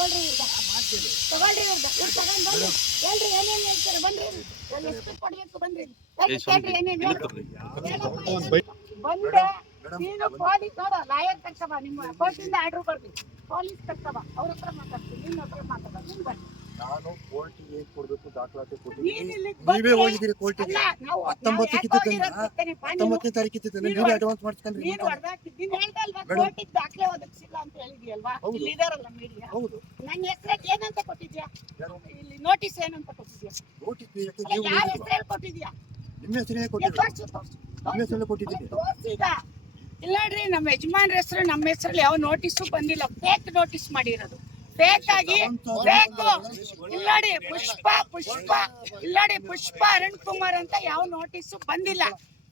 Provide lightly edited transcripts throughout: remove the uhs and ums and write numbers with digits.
ತಗೊಳ್ರಿ ತಗೊಳ್ರಿ ಇವ್ರು ತಗೊಂಡ್ ಬನ್ನಿ ಹೇಳ್ರಿ ಏನೇನು ಹೇಳ್ತಾರೆ ಬನ್ರಿ ಎಷ್ಟು ಕೊಡ್ಬೇಕು ಬನ್ರಿ ಕೇಳ್ರಿ ಏನೇನು ಬಂದೆ ನೀನು ಪೊಲೀಸ್ ನೋಡ ಲಾಯರ್ ಕರ್ಕಬ ನಿಮ್ಮ ಕೋರ್ಟಿಂದ ಆರ್ಡರ್ ಕೊಡ್ತೀನಿ ಪೊಲೀಸ್ ಕರ್ಕಬ ಅವ್ರ ಹತ್ರ ಮಾತಾಡ್ತೀನಿ ನಿನ್ನ ಹತ್ರ ಮಾತಾಡ ನೀನು ಬನ್ನಿ ನಾನು ಕೋರ್ಟಿಗೆ ಏನ್ ಕೊಡ್ಬೇಕು ದಾಖಲಾತಿ ಕೊಟ್ಟಿದ್ದೀನಿ ನೀವೇ ಹೋಗಿದ್ದೀರಿ ಕೋರ್ಟಿಗೆ 19ನೇ ತಾರೀಕು ಇತ್ತಿದ್ದೇನೆ ನೀವೇ ಅಡ್ವಾನ್ಸ್ ಮಾಡಿಸ್ಕೊಂಡ್ರಿ ನೀನು ಹೊಡೆದಾಕಿದ್ದೀನಿ ಹೇಳ್ದಲ್ವಾ ಕೋರ್ಟಿಗೆ ದಾಖಲೆ ಒದಗಿಸಿಲ್ಲ ಅಂತ ಹೇಳಿದ್ಯಲ್ವಾ ಇಲ್ಲಿ ಇದಾರಲ್ಲ ಮೀಡಿಯಾ ಹೌದು ನನ್ನ ಹೆಸರಿಗೆ ಏನಂತ ಕೊಟ್ಟಿದ್ಯಾ ಇಲ್ಲಿ ನೋಟಿಸ್ ಏನಂತ ಕೊಟ್ಟಿದ್ಯಾ ನೋಟಿಸ್ ಯಾರ ಹೆಸರಲ್ಲಿ ಕೊಟ್ಟಿದ್ಯಾ ನಿಮ್ಮ ಹೆಸರೇ ಕೊಟ್ಟಿದ್ದೀನಿ ನಿಮ್ಮ ಹೆಸರಲ್ಲೇ ಕೊಟ್ಟಿದ್ದೀನಿ ಈಗ ಇಲ್ಲ ನೋಡ್ರಿ ನಮ್ಮ ಯಜಮಾನ್ರ ಹೆಸರು ನಮ್ಮ ಹೆಸರಲ್ಲಿ ಯಾವ ನೋಟಿಸು ಬಂದಿಲ್ಲ ಫೇಕ್ ನೋಟಿಸ್ ಮಾಡಿರೋದು ಫೇಕ್ ಆಗಿ ಬೇಕು ಇಲ್ಲಾಡಿ ಪುಷ್ಪ ಅರುಣ್ ಕುಮಾರ್ ಅಂತ ಯಾವ ನೋಟಿಸ್ ಬಂದಿಲ್ಲ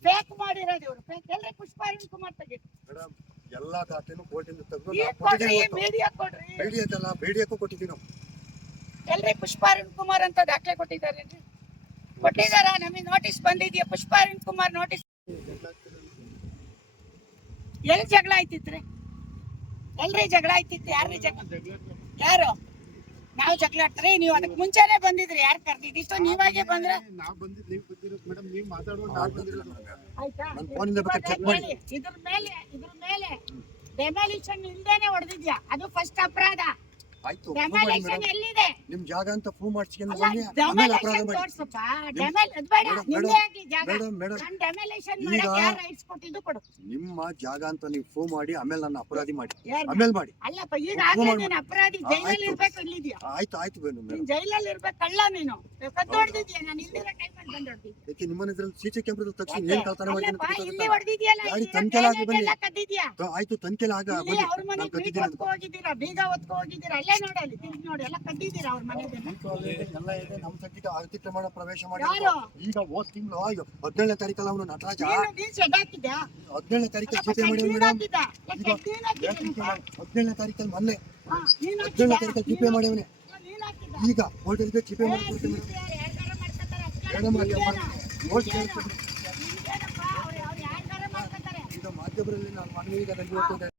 ಫೇಕ್ ಮಾಡಿರೋದು ಇವರು ಫೇಕ್ ಎಲ್ರಿ ಪುಷ್ಪ ಅರುಣ್ ಕುಮಾರ್ ತೆಗಿ ಮೇಡಮ್ ಎಲ್ಲಾ ದಾಖಲೆನೂ ಕೋರ್ಟಿಂದ ತೆಗೆದು ಮೀಡಿಯಾ ಕೊಡ್ರಿ ಮೀಡಿಯಾದಲ್ಲ ಮೀಡಿಯಾಕ್ಕೂ ಕೊಟ್ಟಿದ್ದೀನಿ ನಾವು ಎಲ್ರಿ ಪುಷ್ಪ ಅರುಣ್ ಕುಮಾರ್ ಅಂತ ದಾಖಲೆ ಕೊಟ್ಟಿದ್ದಾರೆ ಕೊಟ್ಟಿದಾರ ನಮಗೆ ನೋಟಿಸ್ ಬಂದಿದ್ಯಾ ಪುಷ್ಪ ಅರುಣ್ ಕುಮಾರ್ ನೋಟಿಸ್ ಎಲ್ಲಿ ಜಗಳ ಆಯ್ತಿತ್ರಿ ಎಲ್ರಿ ಜಗಳ ಆಯ್ತಿತ್ತು ಯಾರ್ರಿ ಯಾರು ನಾವು ಜಗಳ ಆಡ್ತಾರೆ ನೀವು ಅದಕ್ಕೆ ಮುಂಚೆನೆ ಬಂದಿದ್ರಿ ಯಾರು ಕರ್ದಿದ್ದಿತ್ತು ನೀವಾಗೆ ಬಂದ್ರೆ ಇದ್ರ ಮೇಲೆ ಡೆಮಾಲಿಷನ್ ಇಲ್ದೇನೆ ಹೊಡೆದಿದ್ಯಾ ಅದು ಫಸ್ಟ್ ಅಪರಾಧ ಆಯ್ತು ಡೆಮಾಲಿಷನ್ ಎಲ್ಲಿದೆ ನಿಮ್ ಜಾಗ ಅಂತ ಪ್ರೂವ್ ಮಾಡಿಸ್ಕೊಂಡು ಡೆಮಾಲಿಷನ್ ತೋರ್ಸಪ್ಪ ರೈಟ್ಸ್ ಕೊಟ್ಟಿದ್ದು ಕೊಡು ನಿಮ್ಮ ಜಾಗ ಅಂತ ನೀವು ಪ್ರೂವ್ ಮಾಡಿ ಆಮೇಲೆ ನನ್ನ ಅಪರಾಧಿ ಮಾಡಿ ಆಮೇಲೆ ಮಾಡಿ ಅಲ್ಲಪ್ಪ ಈಗ ನೀನು ಅಪರಾಧಿ ಜೈಲಲ್ಲಿ ಇರ್ಬೇಕು ಇಲ್ಲಿದ್ಯಾ ಆಯ್ತು ನೀನ್ ಜೈಲಲ್ಲಿ ಇರ್ಬೇಕು ಕಳ್ಳ ನೀನು ಕದ್ದೊಡ್ದಿದ್ಯಾ ನಾನು ಇಲ್ಲಿರೋ ಟೈಮಲ್ಲಿ ಬಂದೊಡ್ದಿದ್ದೆ ಯಾಕೆ ನಿಮ್ಮನೆ ಸಿಸಿ ಕ್ಯಾಮ್ರಾ ತಕ್ಷಣ ಏನ್ ಕಳ್ತನ ಇಲ್ಲಿ ಹೊಡೆದಿದ್ಯಲ್ಲ ಕದ್ದಿದ್ಯಾ ಆಯ್ತು ತನಿಖೆಲ್ಲ ಆಗ ಅವ್ರ ಮನೆಗೆ ಬೀಗ ಹೊತ್ಕೊ ಹೋಗಿದ್ದೀರಾ ಬೀಗ ಹೊತ್ಕೊ ಹೋಗಿದ್ದೀರಾ ಅಲ್ಲೇ ನೋಡಲ್ಲಿ ತಿರುಗಿ ನೋಡಿ ಎಲ್ಲ ಕದ್ದಿದ್ದೀರಾ ಅವ್ರ ಮನೆಗೆ ಎಲ್ಲ ಇದೆ ನಮ್ಮ ಸದ್ಯಕ್ಕೆ ಅತಿಕ್ರಮಣ ಪ್ರವೇಶ ಮಾಡಿ ಈಗ ಹೋದ್ ತಿಂಗಳು 17ನೇ ತಾರೀಕಲ್ಲ ಅವನು ನಟರಾಜ 17ನೇ ತಾರೀಕು ಜೊತೆ ಮಾಡಿ ಮೇಡಮ್ 17ನೇ ತಾರೀಕಲ್ಲಿ ಮೊನ್ನೆ 17ನೇ ತಾರೀಕಲ್ಲಿ ಜಿಪೇ ಮಾಡಿವನೆ ಈಗ ಹೋಟೆಲ್ಗೆ ಜಿಪೇ ಮಾಡಿಕೊಡ್ತೀನಿ ಮೇಡಮ್ ಈಗ ಮಾಧ್ಯಮದಲ್ಲಿ ನಾನು ಮನವಿ ಈಗ